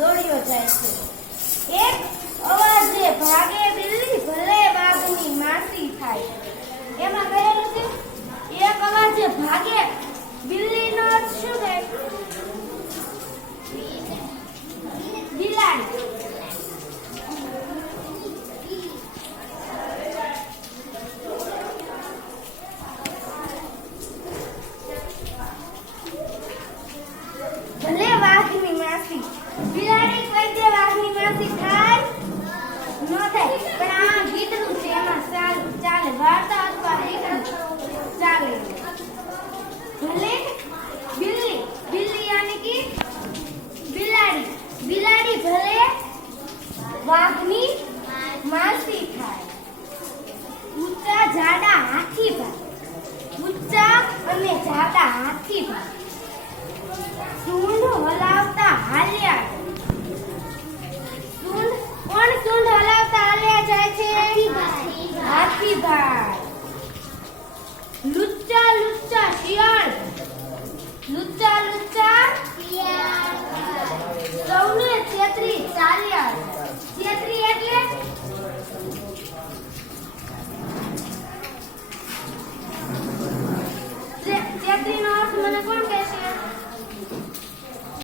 દોડ્યો જાય છે. એક અવાજે ભાગે બિલ્લી, ભલે વાઘની માટી થાય. એમાં કહેલું છે, એક અવાજે ભાગે કોઈ દે વાઘની માસી થાય ન થાય પણ આ ગીતનું છે એમાં ચાલે ચાલે વાર્તા અથવા લેખન ચાલે ભલે બિલ્લી બિલ્લી યાની કે બિલાડી બિલાડી ભલે વાઘની માસી થાય ઊંચા જાડા હાથી ભાઈ ઊંચા અને જાડા હાથી ભાઈ Happy New